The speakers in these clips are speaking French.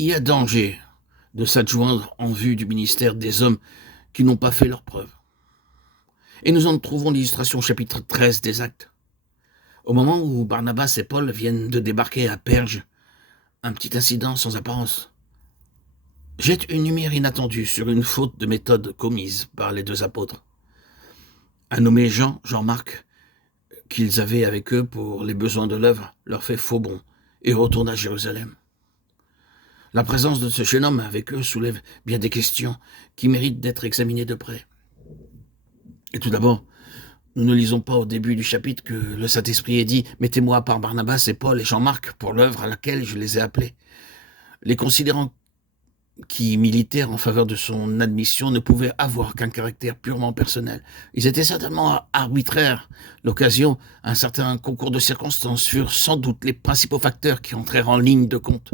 Il y a danger de s'adjoindre en vue du ministère des hommes qui n'ont pas fait leurs preuves. Et nous en trouvons l'illustration au chapitre 13 des Actes. Au moment où Barnabas et Paul viennent de débarquer à Perge, un petit incident sans apparence jette une lumière inattendue sur une faute de méthode commise par les deux apôtres. Un nommé Jean-Marc, qu'ils avaient avec eux pour les besoins de l'œuvre, leur fait faux bond et retourne à Jérusalem. La présence de ce jeune homme avec eux soulève bien des questions qui méritent d'être examinées de près. Et tout d'abord, nous ne lisons pas au début du chapitre que le Saint-Esprit ait dit « Mettez-moi par Barnabas et Paul et Jean-Marc pour l'œuvre à laquelle je les ai appelés ». Les considérants qui militaient en faveur de son admission ne pouvaient avoir qu'un caractère purement personnel. Ils étaient certainement arbitraires. L'occasion, un certain concours de circonstances furent sans doute les principaux facteurs qui entrèrent en ligne de compte.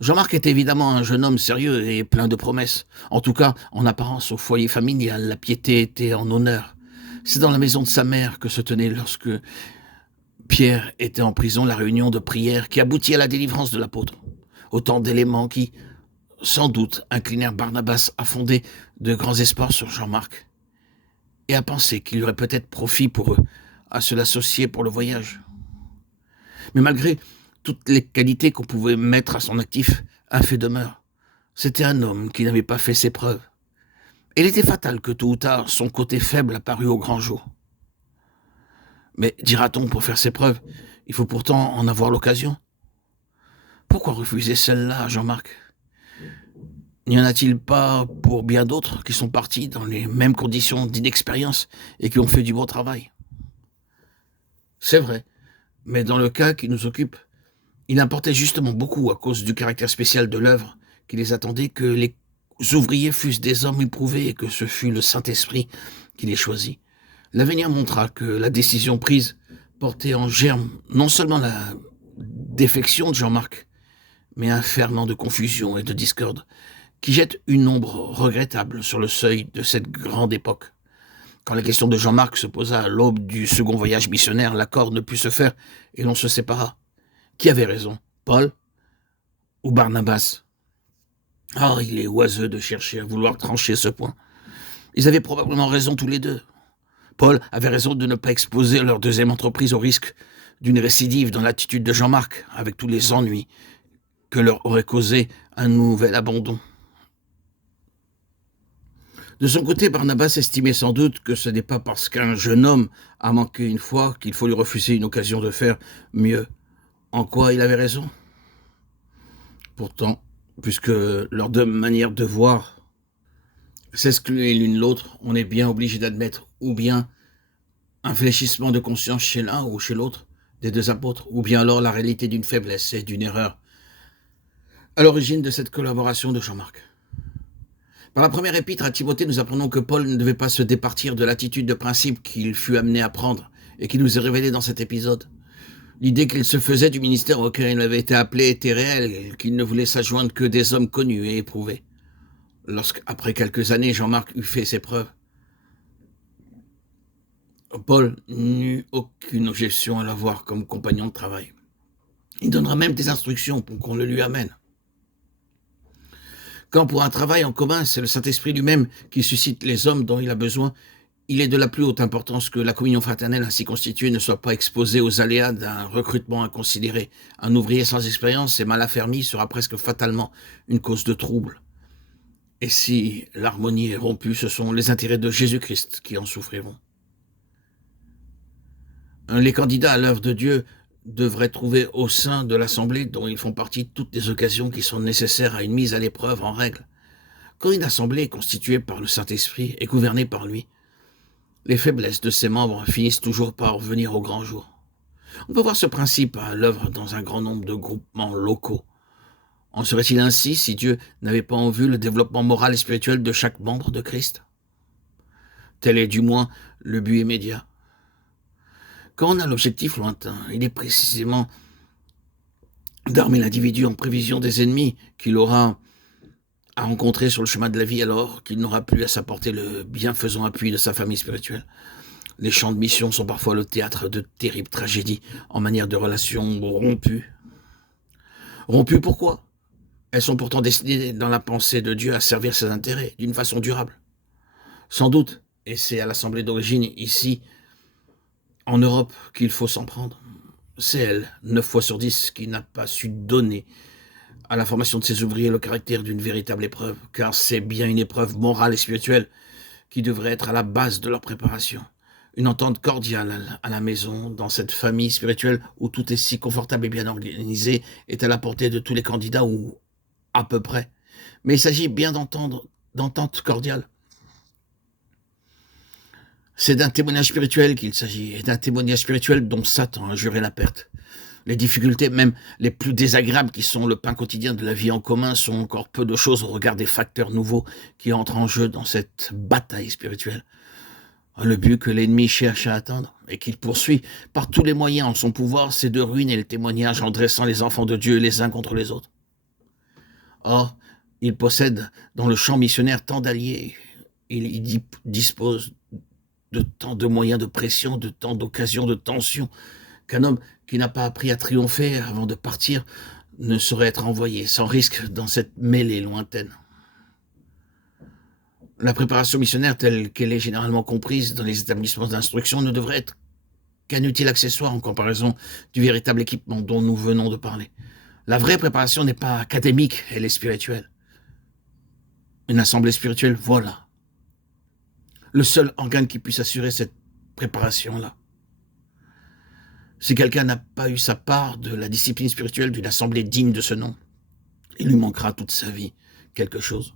Jean-Marc était évidemment un jeune homme sérieux et plein de promesses. En tout cas, en apparence, au foyer familial, la piété était en honneur. C'est dans la maison de sa mère que se tenait, lorsque Pierre était en prison, la réunion de prière qui aboutit à la délivrance de l'apôtre. Autant d'éléments qui, sans doute, inclinèrent Barnabas à fonder de grands espoirs sur Jean-Marc et à penser qu'il y aurait peut-être profit pour eux à se l'associer pour le voyage. Mais malgré toutes les qualités qu'on pouvait mettre à son actif, un fait demeure. C'était un homme qui n'avait pas fait ses preuves. Et il était fatal que tôt ou tard, son côté faible apparût au grand jour. Mais, dira-t-on, pour faire ses preuves, il faut pourtant en avoir l'occasion. Pourquoi refuser celle-là à Jean-Marc ? N'y en a-t-il pas pour bien d'autres qui sont partis dans les mêmes conditions d'inexpérience et qui ont fait du bon travail ? C'est vrai, mais dans le cas qui nous occupe, il importait justement beaucoup, à cause du caractère spécial de l'œuvre qui les attendait, que les ouvriers fussent des hommes éprouvés et que ce fût le Saint-Esprit qui les choisit. L'avenir montra que la décision prise portait en germe non seulement la défection de Jean-Marc, mais un ferment de confusion et de discorde qui jette une ombre regrettable sur le seuil de cette grande époque. Quand la question de Jean-Marc se posa à l'aube du second voyage missionnaire, l'accord ne put se faire et l'on se sépara. Qui avait raison, Paul ou Barnabas ? Ah, il est oiseux de chercher à vouloir trancher ce point. Ils avaient probablement raison tous les deux. Paul avait raison de ne pas exposer leur deuxième entreprise au risque d'une récidive dans l'attitude de Jean-Marc, avec tous les ennuis que leur aurait causé un nouvel abandon. De son côté, Barnabas estimait sans doute que ce n'est pas parce qu'un jeune homme a manqué une fois qu'il faut lui refuser une occasion de faire mieux. En quoi il avait raison ? Pourtant, puisque leurs deux manières de voir s'excluaient l'une l'autre, on est bien obligé d'admettre ou bien un fléchissement de conscience chez l'un ou chez l'autre des deux apôtres, ou bien alors la réalité d'une faiblesse et d'une erreur à l'origine de cette collaboration de Jean-Marc. Par la première épître à Timothée, nous apprenons que Paul ne devait pas se départir de l'attitude de principe qu'il fut amené à prendre et qui nous est révélée dans cet épisode. L'idée qu'il se faisait du ministère auquel il avait été appelé était réelle, et qu'il ne voulait s'adjoindre que des hommes connus et éprouvés. Lorsqu'après quelques années, Jean-Marc eut fait ses preuves, Paul n'eut aucune objection à l'avoir comme compagnon de travail. Il donnera même des instructions pour qu'on le lui amène. Quand pour un travail en commun, c'est le Saint-Esprit lui-même qui suscite les hommes dont il a besoin, il est de la plus haute importance que la communion fraternelle ainsi constituée ne soit pas exposée aux aléas d'un recrutement inconsidéré. Un ouvrier sans expérience et mal affermi sera presque fatalement une cause de trouble. Et si l'harmonie est rompue, ce sont les intérêts de Jésus-Christ qui en souffriront. Les candidats à l'œuvre de Dieu devraient trouver au sein de l'Assemblée, dont ils font partie, toutes les occasions qui sont nécessaires à une mise à l'épreuve en règle. Quand une assemblée est constituée par le Saint-Esprit et gouvernée par lui, les faiblesses de ses membres finissent toujours par venir au grand jour. On peut voir ce principe à l'œuvre dans un grand nombre de groupements locaux. En serait-il ainsi si Dieu n'avait pas en vue le développement moral et spirituel de chaque membre de Christ ? Tel est du moins le but immédiat. Quand on a l'objectif lointain, il est précisément d'armer l'individu en prévision des ennemis qu'il aura à rencontrer sur le chemin de la vie, alors qu'il n'aura plus à s'apporter le bienfaisant appui de sa famille spirituelle. Les champs de mission sont parfois le théâtre de terribles tragédies en manière de relations rompues. Rompues pourquoi ? Elles sont pourtant destinées dans la pensée de Dieu à servir ses intérêts d'une façon durable. Sans doute, et c'est à l'Assemblée d'origine ici, en Europe, qu'il faut s'en prendre. C'est elle, 9 fois sur 10, qui n'a pas su donner à la formation de ses ouvriers le caractère d'une véritable épreuve, car c'est bien une épreuve morale et spirituelle qui devrait être à la base de leur préparation. Une entente cordiale à la maison, dans cette famille spirituelle où tout est si confortable et bien organisé, est à la portée de tous les candidats, ou à peu près. Mais il s'agit bien d'entente cordiale. C'est d'un témoignage spirituel qu'il s'agit, et d'un témoignage spirituel dont Satan a juré la perte. Les difficultés, même les plus désagréables qui sont le pain quotidien de la vie en commun, sont encore peu de choses au regard des facteurs nouveaux qui entrent en jeu dans cette bataille spirituelle. Le but que l'ennemi cherche à atteindre et qu'il poursuit par tous les moyens en son pouvoir, c'est de ruiner le témoignage en dressant les enfants de Dieu les uns contre les autres. Or, il possède dans le champ missionnaire tant d'alliés, il dispose de tant de moyens de pression, de tant d'occasions de tension, qu'un homme qui n'a pas appris à triompher avant de partir ne saurait être envoyé sans risque dans cette mêlée lointaine. La préparation missionnaire telle qu'elle est généralement comprise dans les établissements d'instruction ne devrait être qu'un utile accessoire en comparaison du véritable équipement dont nous venons de parler. La vraie préparation n'est pas académique, elle est spirituelle. Une assemblée spirituelle, voilà le seul organe qui puisse assurer cette préparation-là. Si quelqu'un n'a pas eu sa part de la discipline spirituelle d'une assemblée digne de ce nom, il lui manquera toute sa vie quelque chose.